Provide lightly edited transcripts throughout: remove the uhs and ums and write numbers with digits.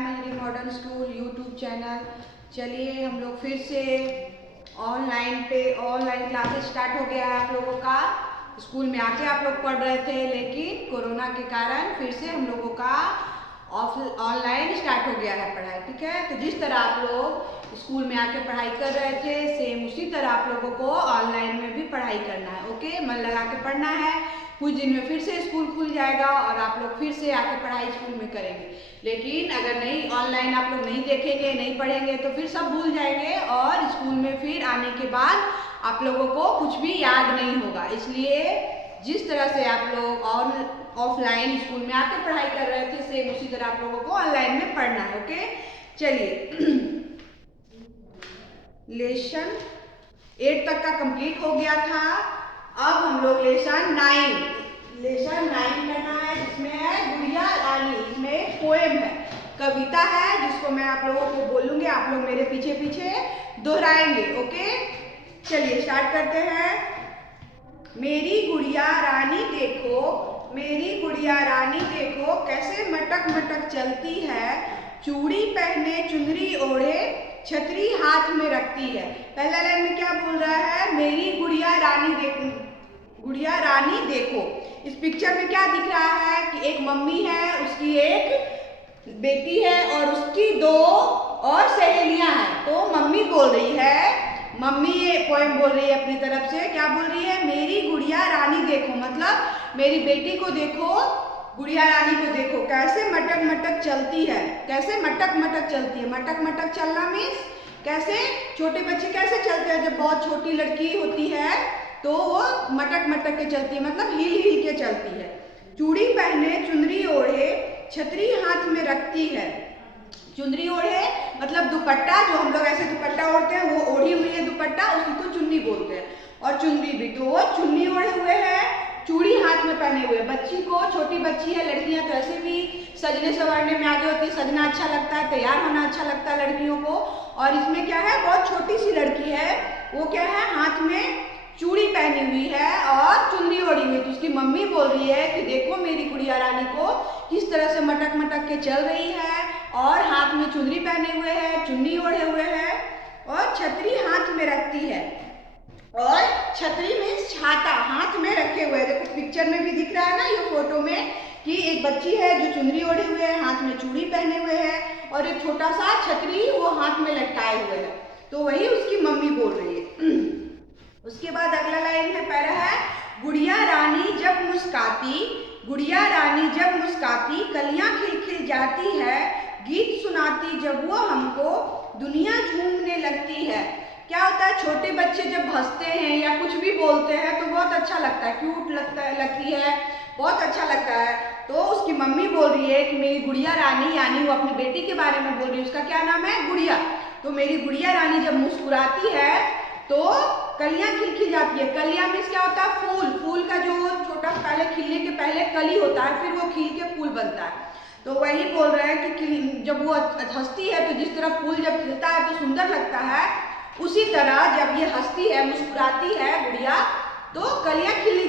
Mayuri modern school YouTube channel. चलिए हम लोग फिर से ऑनलाइन क्लासेस स्टार्ट हो गया है आप लोगों का। स्कूल में आके आप लोग पढ़ रहे थे, लेकिन कोरोना के कारण फिर से हम लोगों का ऑनलाइन स्टार्ट हो गया है पढ़ाई। ठीक है, तो जिस तरह आप लोग स्कूल में आके पढ़ाई कर रहे थे, सेम उसी तरह आप लोगों को ऑनलाइन में भी पढ़ाई करना है। ओके, मन लगा के पढ़ना है। कुछ दिन में फिर से स्कूल खुल जाएगा और आप लोग फिर से आके पढ़ाई स्कूल में करेंगे। लेकिन अगर नहीं ऑनलाइन आप लोग नहीं देखेंगे, नहीं पढ़ेंगे, तो फिर सब भूल जाएंगे और स्कूल में फिर आने के बाद आप लोगों को कुछ भी याद नहीं होगा। इसलिए जिस तरह से आप लोग ऑफलाइन स्कूल में आके पढ़ाई कर रहे थे, सेम उसी तरह आप लोगों को ऑनलाइन में पढ़ना है। ओके, चलिए लेसन 8 तक का कंप्लीट हो गया था। अब हम लोग लेसन 9 करना है, जिसमें है गुड़िया रानी। इसमें एक पोएम है, कविता है, जिसको मैं आप लोगों को बोलूंगी, आप लोग मेरे पीछे पीछे दोहराएंगे। ओके, चलिए स्टार्ट करते हैं। मेरी गुड़िया रानी देखो, मेरी गुड़िया रानी देखो, कैसे मटक मटक चलती है, चूड़ी पहने चुनरी ओढ़े, छतरी हाथ में रखती है। पहला लाइन में क्या बोल रहा है? मेरी गुड़िया रानी देखो, गुड़िया रानी देखो। इस पिक्चर में क्या दिख रहा है कि एक मम्मी है, उसकी एक बेटी है और उसकी 2 और सहेलियां हैं। तो मम्मी बोल रही है, मम्मी ये पोएम बोल रही है अपनी तरफ से। क्या बोल रही है? मेरी गुड़िया रानी देखो, मतलब मेरी बेटी को देखो, गुड़िया रानी को देखो, कैसे मटक मटक चलती है। कैसे मटक मटक चलती है? मटक मटक चलना मीन्स कैसे? छोटे बच्चे कैसे चलते हैं? जब बहुत छोटी लड़की होती है तो वो मटक मटक के चलती है, मतलब हिल हिल के चलती है। चूड़ी पहने चुनरी ओढ़े, छतरी हाथ में रखती है। चुनरी ओढ़े मतलब दुपट्टा, जो हम लोग ऐसे दुपट्टा ओढ़ते हैं, वो ओढ़ी हुई है दुपट्टा, उसी को चुन्नी बोलते हैं। और चुनरी भी, तो वो चुन्नी ओढ़े हुए है, चूड़ी हाथ में पहने हुए। बच्ची को, छोटी बच्ची है, लड़कियां तो ऐसे भी सजने संवरने में आगे होती है, सजना अच्छा लगता है, तैयार होना अच्छा लगता है लड़कियों को। और इसमें क्या है, बहुत छोटी सी लड़की है, वो क्या है, हाथ में चूड़ी पहनी हुई है और चुनरी ओढ़ी हुई। तो उसकी मम्मी बोल रही है कि देखो मेरी गुड़िया रानी को किस तरह से मटक मटक के चल रही है और हाथ में चुनरी पहने हुए है, चुन्नी ओढ़े हुए है और छतरी हाथ में रखती है। और छतरी में छाता हाथ में रखे हुए है। देखो पिक्चर में भी दिख रहा है ना, ये फोटो में, कि एक बच्ची है जो चुनरी ओढ़े हुए है, हाथ में चूड़ी पहने हुए है और एक छोटा सा छतरी वो हाथ में लटकाए हुए है। तो वही उसकी मम्मी बोल रही है। उसके बाद अगला लाइन है, पैरा है, गुड़िया रानी जब मुस्काती, गुड़िया रानी जब मुस्काती, कलियां खिल खिल जाती है, गीत सुनाती जब वो हमको, दुनिया झूमने लगती है। क्या होता है, छोटे बच्चे जब हंसते हैं या कुछ भी बोलते हैं तो बहुत अच्छा लगता है, क्यूट लगती है, बहुत अच्छा लगता है। तो उसकी मम्मी बोल रही है कि मेरी गुड़िया रानी, यानी वो अपनी बेटी के बारे में बोल रही है, उसका क्या नाम है? गुड़िया। तो मेरी गुड़िया रानी जब मुस्कुराती है तो कलियां खिल खिल जाती है। कलियां मीन्स क्या होता है? फूल। फूल का जो छोटा पहले खिलने के पहले कली होता है, फिर वो खिल के फूल बनता है। तो वही बोल रहे हैं कि जब वो हंसती है तो जिस तरह फूल जब खिलता है तो सुंदर लगता है, उसी तरह जब ये हंसती है, मुस्कुराती है गुड़िया, तो कलियां खिली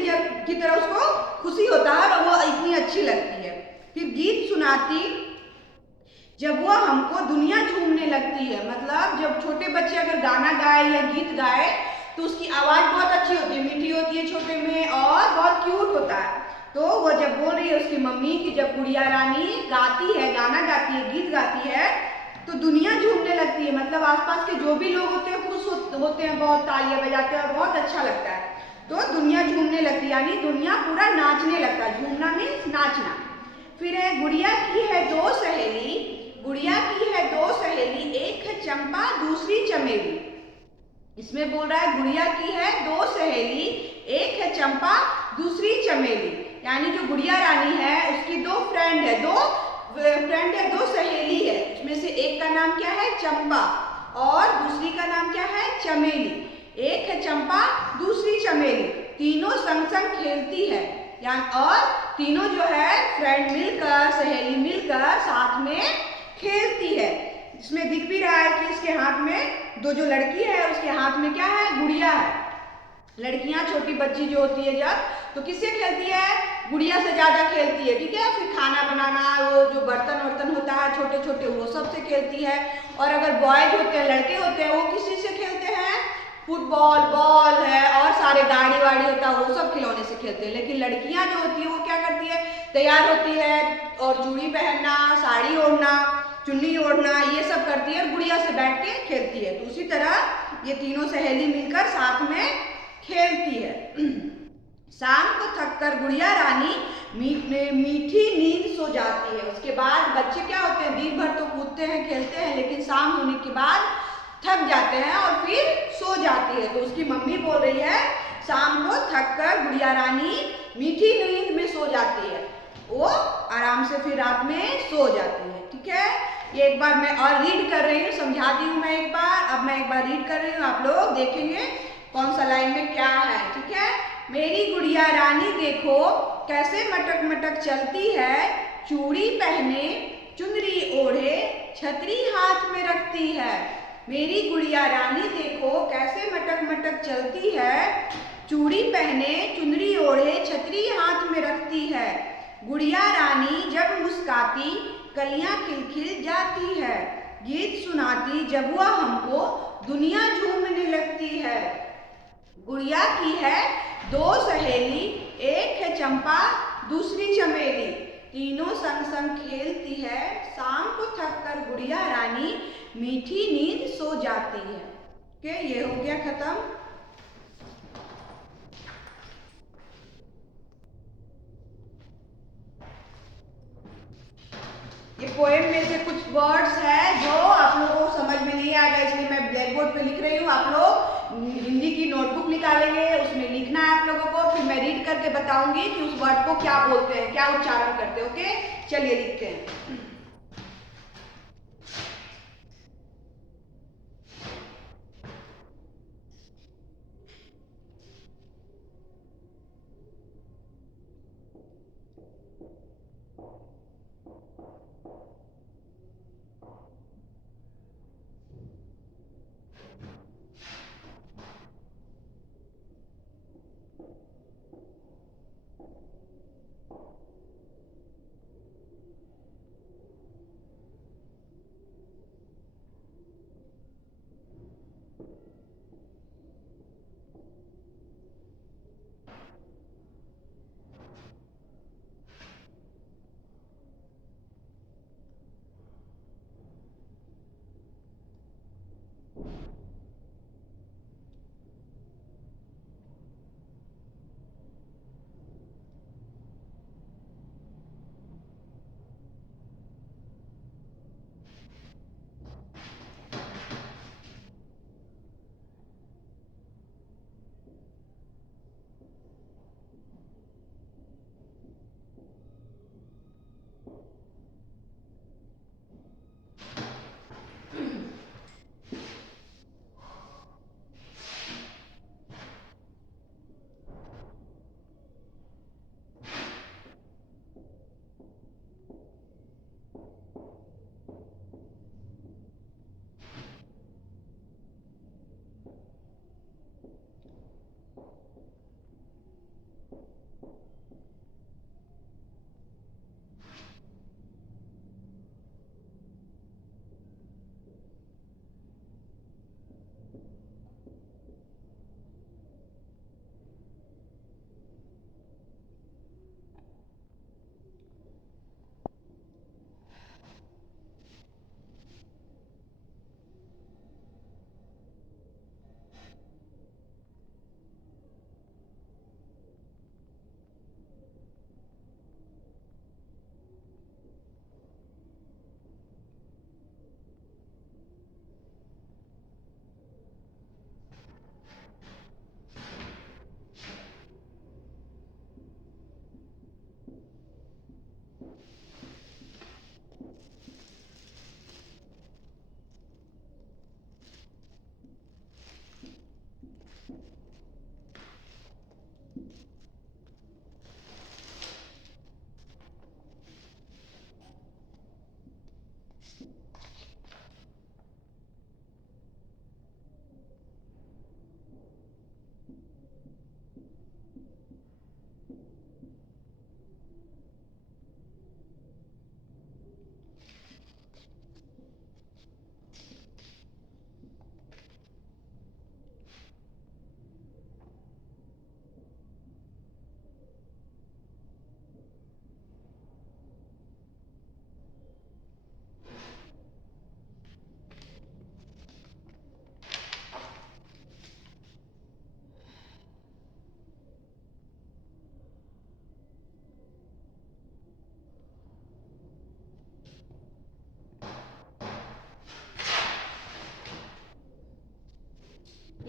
की तरह उसको खुशी होता है और वो इतनी अच्छी लगती है। फिर गीत सुनाती जब वो हमको, दुनिया झूमने लगती है। मतलब जब छोटे बच्चे अगर गाना गाए या गीत गाए तो उसकी आवाज़ बहुत अच्छी होती है, मीठी होती है छोटे में और बहुत क्यूट होता है। तो वो जब बोल रही है उसकी मम्मी कि जब गुड़िया रानी गाती है, गाना गाती है, गीत गाती है, तो दुनिया झूमने लगती है। मतलब आसपास के जो भी लोग होते हैं खुश होते हैं, बहुत तालियां बजाते हैं और बहुत अच्छा लगता है। तो दुनिया झूमने लगती है, यानी दुनिया पूरा नाचने लगता है। झूमना मीन्स नाचना। फिर है, गुड़िया की है 2 सहेली, गुड़िया की है 2 सहेली, एक है चंपा दूसरी चमेली। इसमें बोल रहा है गुड़िया की है 2 सहेली, एक है चंपा दूसरी चमेली। यानी जो गुड़िया रानी है उसकी 2 फ्रेंड है, 2 सहेली है। इसमें से एक का नाम क्या है? चंपा, और दूसरी का नाम क्या है? चमेली। एक है चंपा दूसरी चमेली, तीनों संग संग खेलती है। और तीनों जो है फ्रेंड मिलकर, सहेली मिलकर साथ में खेलती है। इसमें दिख भी रहा है कि इसके हाथ में, जो लड़की है उसके हाथ में क्या है? गुड़िया है। लड़कियां, छोटी बच्ची जो होती है जब, तो किससे खेलती है? गुड़िया से ज़्यादा खेलती है, ठीक है। फिर खाना बनाना, वो जो बर्तन वर्तन होता है छोटे छोटे, वो सब से खेलती है। और अगर बॉयज होते हैं, लड़के होते हैं, वो किस चीज़ से खेलते हैं? फुटबॉल, बॉल है और सारे गाड़ी वाड़ी होता है, वो सब खिलौने से खेलते हैं। लेकिन लड़कियां जो होती है वो क्या करती है? तैयार होती है और चूड़ी पहनना, साड़ी ओढ़ना, चुन्नी ओढ़ना, ये सब करती है और गुड़िया से बैठ के खेलती है। तो उसी तरह ये तीनों सहेली मिलकर साथ में खेलती है। शाम को थककर गुड़िया रानी मीठी नींद सो जाती है। उसके बाद बच्चे क्या होते हैं, दिन भर तो कूदते हैं, खेलते हैं, लेकिन शाम होने के बाद थक जाते हैं और फिर सो जाती है। तो उसकी मम्मी बोल रही है, शाम को थककर गुड़िया रानी मीठी नींद में सो जाती है, वो आराम से फिर रात में सो जाती है, ठीक है। ये एक बार मैं और रीड कर रही हूँ, समझाती हूँ मैं एक बार। अब मैं एक बार रीड कर रही हूँ, आप लोग देखेंगे कौन सा लाइन में क्या है, ठीक है। मेरी गुड़िया रानी देखो कैसे मटक मटक चलती है, चूड़ी पहने, चुनरी ओढ़े, छतरी हाथ में रखती है। मेरी गुड़िया रानी देखो कैसे मटक मटक चलती है, चूड़ी पहने, चुनरी ओढ़े, छतरी हाथ में रखती है। गुड़िया रानी जब मुस्काती कलियां खिलखिल जाती है, गीत सुनाती जब वह हमको दुनिया झूमने लगती है। गुड़िया की है दो सहेली, एक है चंपा दूसरी चमेली, तीनों संग संग खेलती है, शाम को थककर गुड़िया रानी मीठी नींद सो जाती है। ओके, ये हो गया खत्म। ये पोएम में से कुछ वर्ड्स है जो आप लोगों को समझ में नहीं आएगा, इसलिए मैं ब्लैक बोर्ड पे लिख रही हूँ। आप लोग हिंदी की नोटबुक निकालेंगे, उसमें लिखना है आप लोगों को, फिर मैं रीड करके बताऊंगी कि उस वर्ड को क्या बोलते हैं, क्या उच्चारण करते हैं। ओके, चलिए लिखते हैं।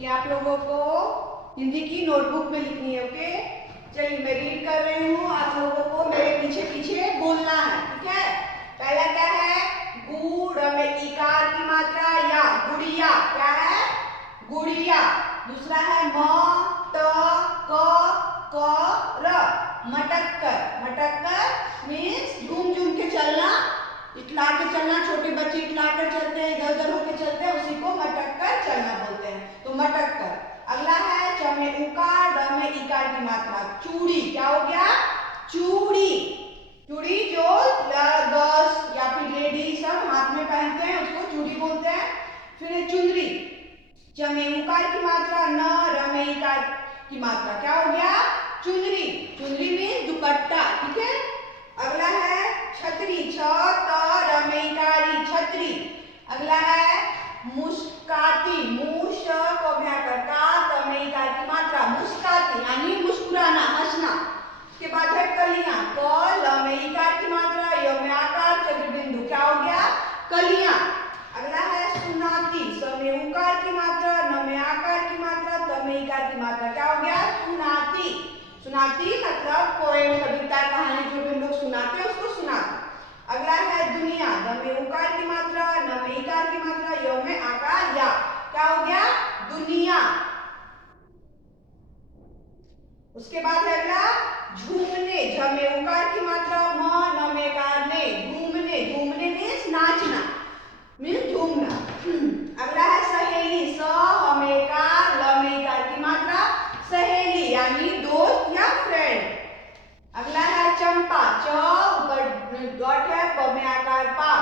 ये आप लोगों को हिंदी की नोटबुक में लिखनी है। ओके, चलिए मैं रीड कर रही हूँ, आप लोगों को मेरे पीछे पीछे बोलना है। ठीक है, पहला क्या है? गुड़ में इकार की मात्रा या गुड़िया। क्या है? गुड़िया। दूसरा है म ट क र मटक्कर। मटक्कर मीन्स झूम झूम के चलना, इटला के चलना। छोटे बच्चे इटला कर चलते हैं, इधर उधर होकर चलते हैं, उसी को मटक्कर चलना बोलते हैं। तो मटक्कर। अगला है च में उकार ड में इकार की मात्रा चूड़ी। क्या हो गया? चूड़ी। चूड़ी जो गर्ल्स या फिर लेडी सब हाथ में पहनते हैं उसको चूड़ी बोलते हैं। फिर है चुंदरी। च में उकार की मात्रा न र में इकार की मात्रा। क्या हो गया? चुंदरी। चुंदरी में दुपट्टा। ठीक है। अगला है छतरी। छ त र में इकारी छतरी। अगला है मुस्काती। मुश को भ्याकर का त में इकार की मात्रा मुस्काती यानी मुस्कुराना, हंसना। उसके बाद है कलियां। क ल में इकार की मात्रा य में आकार चतुर्बिंदु। क्या हो गया? कलियां। अगला है सुनाती। स में उकार की मात्रा न में आकार की मात्रा त में इकार की मात्रा। क्या हो गया? सुनाती। सुनाती मतलब पोएम, कविता, कहानी जो भी हम लोग सुनाते हैं उसको सुनाती। अगला है दुनिया। द में उकार की मात्रा न में इकार की मात्रा य में आकार या। क्या हो गया? दुनिया। उसके बाद है अगला झूमने। झ में उकार की मात्रा म न में कार ने। झूमने। झूमने मीन्स नाचना, मीन्स झूमना। अगला है सहेली। स ह में कार ल में इकार की मात्रा सहेली यानी दोस्त या फ्रेंड। अगला है चंपा। च ऊपर डॉट है, प में आकार पा।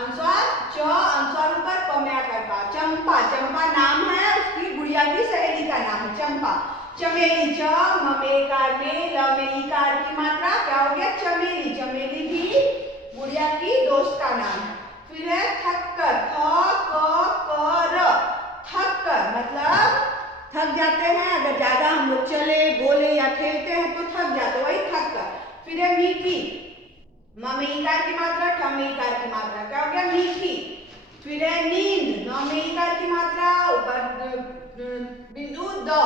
अनुस्वार च, अनुस्वार ऊपर, प में आकार पा। चंपा। चंपा नाम है उसकी गुड़िया की सहेली का नाम है चंपा। चमेली। च म में इकार ने ल में इकार की मात्रा। क्या हो गया? चमेली। चमेली भी गुड़िया की दोस्त का नाम है। फिर है थक्कर। थ क र। थक्कर मतलब थक जाते हैं, अगर ज्यादा हम लोग चले बोले या खेलते हैं तो थक जाते, वही थक्कर। फिर है मीठी। म में इकार की मात्रा ठ में इकार की मात्रा। क्या हो गया? मीठी। फिर है नींद। न में इकार की मात्रा ऊपर बिंदु द।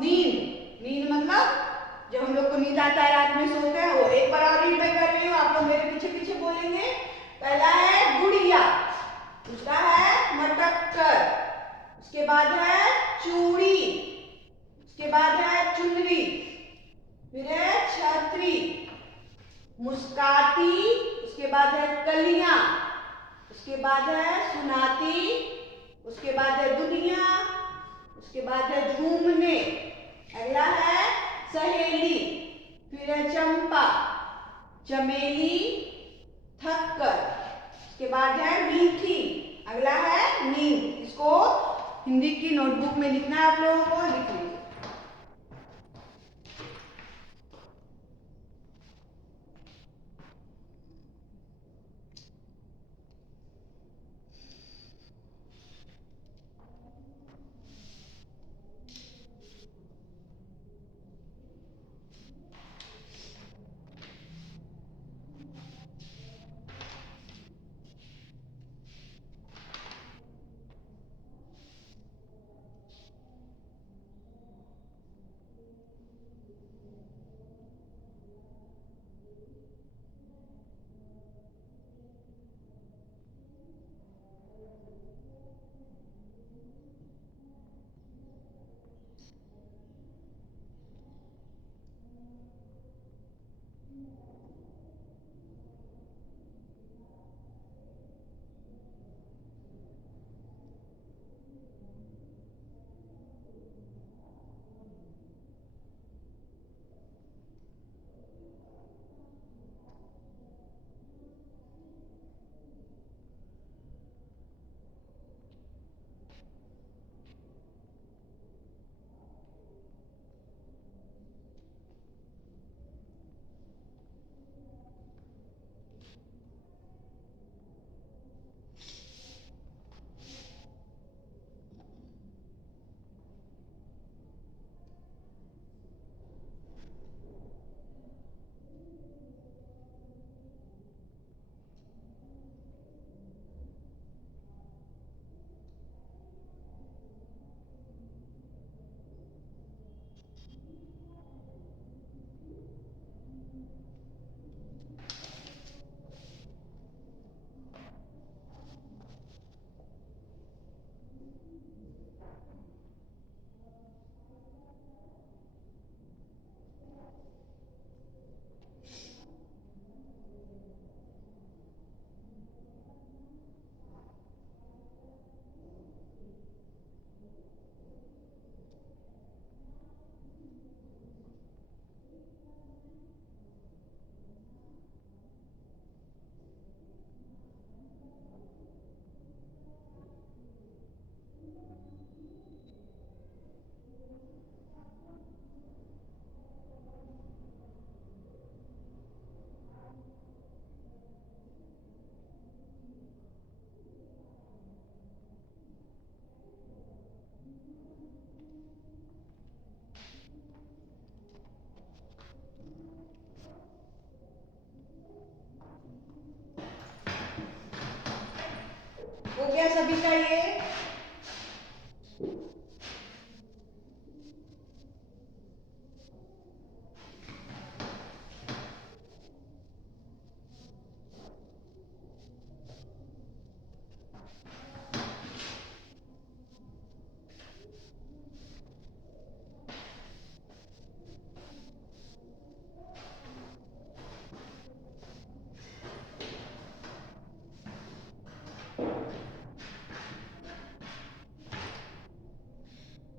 नींद। नींद मतलब जब हम लोग को नींद आता है, रात में सोते हैं, वो। एक बार और रीड मैं कर रही हूँ, आप लोग मेरे पीछे पीछे बोलेंगे। पहला है गुड़िया। दूसरा है मटक्कर। उसके बाद है चूड़ी। उसके बाद है चुनरी। फिर है छतरी, मुस्काती। उसके बाद है कलियां। उसके बाद है सुनाती। उसके बाद है दुनिया। उसके बाद है झूमने। अगला है सहेली। फिर है चंपा, चमेली, थक्कर। उसके बाद है मीठी। अगला है नींद। इसको हिंदी की नोटबुक में लिखना है आप लोगों को, लिख लीजिए। हो गया सभी का ये।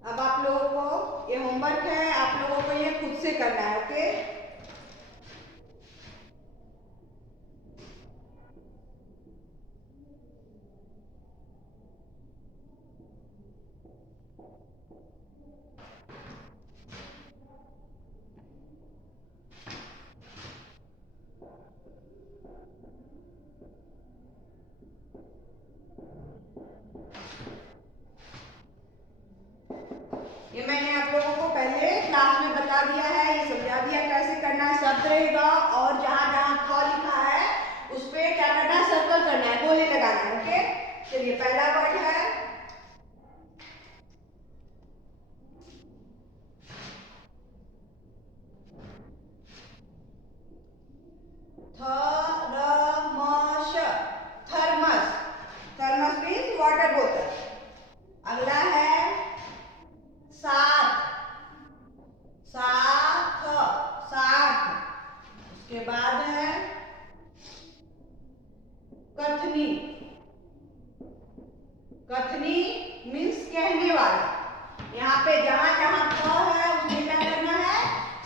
अब आप लोगों को ये होमवर्क है, आप लोगों को ये खुद से करना है। ओके, ये मैंने आप लोगों को पहले क्लास में बता दिया है, ये समझा दिया कैसे करना है। शब्द रहेगा और जहां जहां थ लिखा है उस पे क्या करना है, सर्कल करना है, गोले लगाना है। ओके, चलिए पहला वर्ड है thermos. Thermos, thermos means water बोतल। अगला है साथ, साथ, साथ। उसके बाद है कथनी। कथनी मीन्स कहने वाला। यहाँ पे जहां जहां थ है उसमें क्या करना है,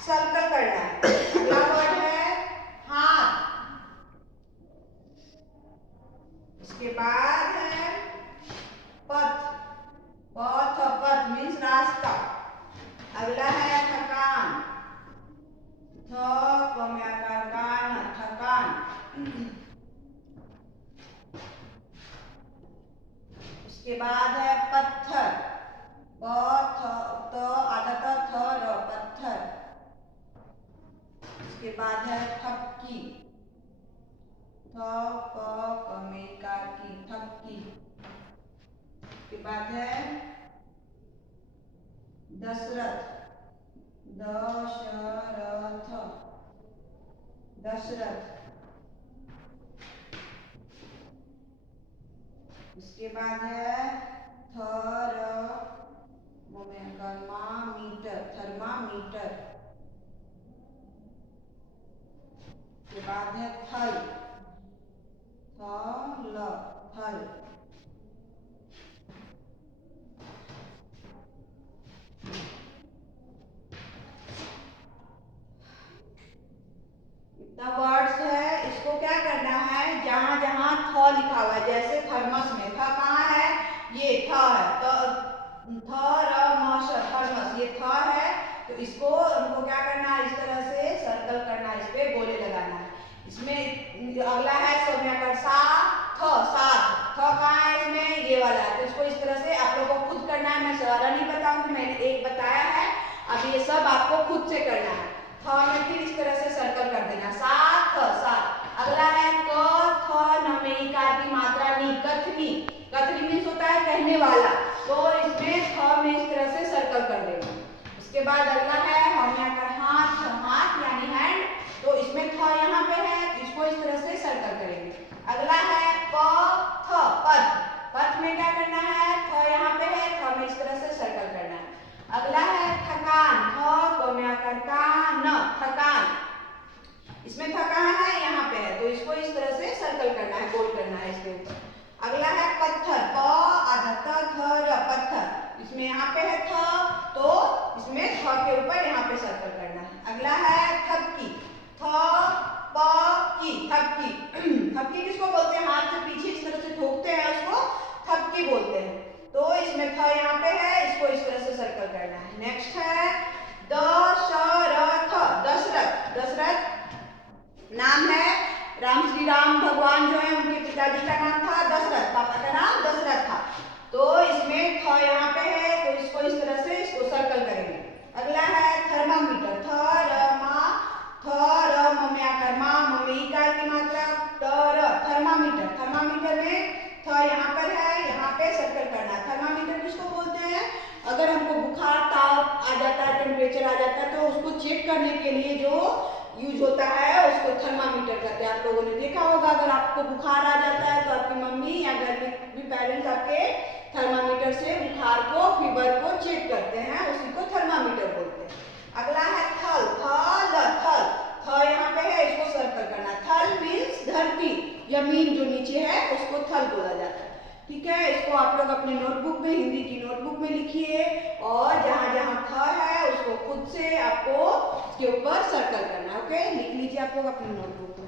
सर्कल करना है। अगला वर्ड है हाथ। उसके बाद है पथ। पथ, पथ मीन्स रास्ता। अगला है थकान। थकान, थकान। उसके बाद है पत्थर। आधा थ र, पत्थर। उसके बाद है थपकी। की, थपकी। उसके बाद है दशरथ। दशरथ, दशरथ। उसके बाद है थर्मामीटर। थर्मामीटर। उसके बाद है थल। थल, थल। इतना वर्ड्स है, इसको क्या करना है, जहां जहां थ लिखा हुआ है, जैसे थर्मस में थ कहाँ है, ये थ है, तो थर्मस, थर्मस ये थ है, तो इसको हमको क्या करना है, इस तरह से सर्कल करना है, इस पे गोले लगाना है। इसमें अगला है सौम्याकार सा, थ, साथ। थ कहाँ है इसमें, ये वाला है, तो इसको इस तरह से आप लोगों को खुद करना है। मैं सारा नहीं बताऊंगी, मैंने एक बताया है, अब ये सब आपको खुद से करना है। थ में फिर इस तरह से सर्कल कर देना, साथ, साथ। अगला है क, थ, न में इकार की मात्रा नी, कथनी। कथनी मीन्स होता है कहने वाला, तो इसमें थ में इस तरह से सर्कल कर देना। उसके बाद अगला है होम्याकार हाथ। हाथ यानी हैंड, तो इसमें थ यहाँ पे है, इसको इस तरह से सर्कल करेंगे। अगला है प, थ, पथ। पथ में क्या करना है, थ यहाँ पे है, थ में इस तरह से सर्कल करना है। अगला है थकान। थकान। इसमें थ कहाँ है, यहाँ पे है, तो इसको इस तरह से सर्कल करना है, गोल करना है इसके ऊपर। अगला है पत्थर। प, आधा त, थ, र, पत्थर। इसमें यहाँ पे है थ, तो इसमें थ के ऊपर यहाँ पे सर्कल करना है। अगला है थपकी। थ, प, की, थपकी। थपकी किसको बोलते हैं, हाथ टेम्परेचर आ जाता है तो उसको चेक करने के लिए जो यूज होता है उसको थर्मामीटर कहते हैं। आप लोगों ने देखा होगा, अगर आपको बुखार आ जाता है तो आपकी मम्मी या घर में भी पेरेंट्स आपके थर्मामीटर से बुखार को, फीवर को चेक करते हैं, उसी को थर्मामीटर बोलते हैं। अगला है थल। थल थ यहाँ पे है, इसको सर्कल करना। थल मीन्स धरती, जमीन जो नीचे है उसको थल बोला जाता है। ठीक है, इसको आप लोग अपने नोटबुक में, हिंदी की नोटबुक में लिखिए और जहां जहां थ है उसको खुद से आपको उसके ऊपर सर्कल करना है। ओके, लिख लीजिए आप लोग अपनी नोटबुक में।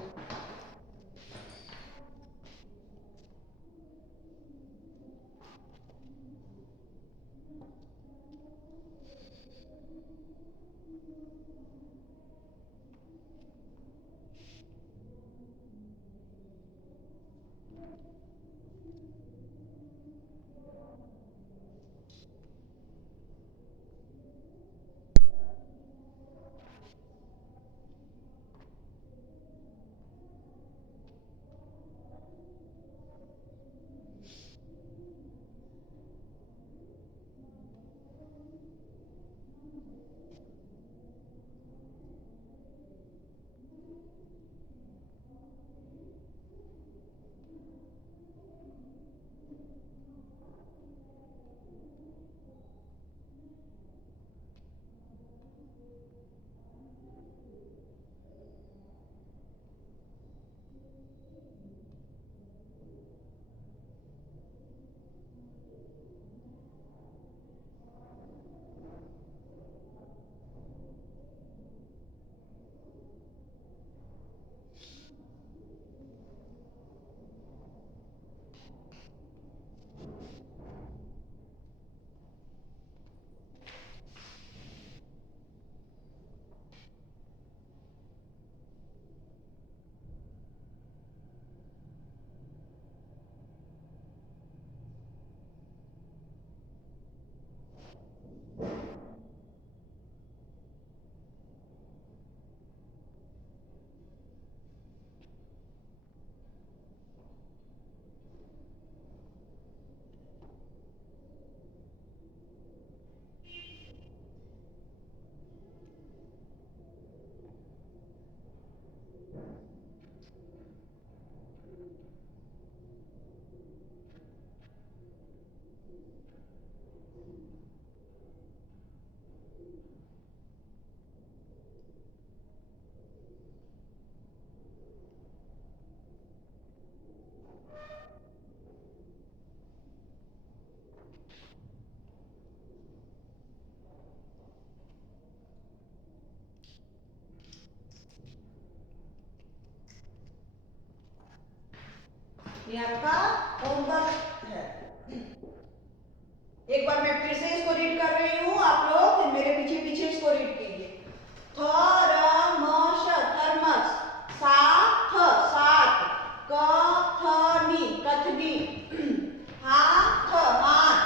ये आपका होमवर्क है। एक बार मैं फिर से इसको रीड कर रही हूँ, आप लोग मेरे पीछे पीछे इसको रीड कीजिए। Thermos, thermos. साथ, साथ। कथनी, कथनी। हाथ, हाथ।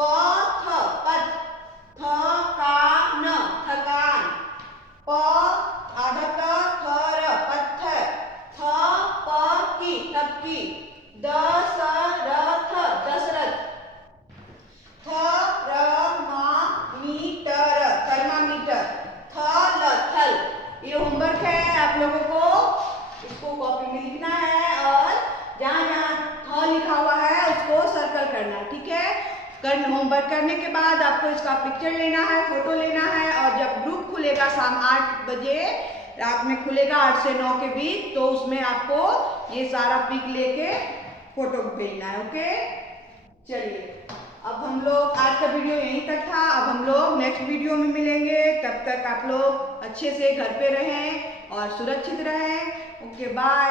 पथ, पथ। थकान, थकान। प आधा क, थर, पत्थर। थपकी, थपकी। दशरथ, दशरथ। Thermometer, thermometer. थल, थल। ये होमवर्क है आप लोगों को, इसको कॉपी में लिखना है और जहाँ जहाँ थ लिखा हुआ है उसको सर्कल करना है। ठीक है, होमवर्क करने के बाद आपको इसका पिक्चर लेना है, फोटो लेना है और जब ग्रुप खुलेगा शाम 8 बजे रात में खुलेगा, 8 से 9 के बीच, तो उसमें आपको ये सारा पिक लेके फोटो भेजना है। ओके, चलिए अब हम लोग, आज का वीडियो यहीं तक था। अब हम लोग नेक्स्ट वीडियो में मिलेंगे, तब तक आप लोग अच्छे से घर पे रहें और सुरक्षित रहें। Okay, bye.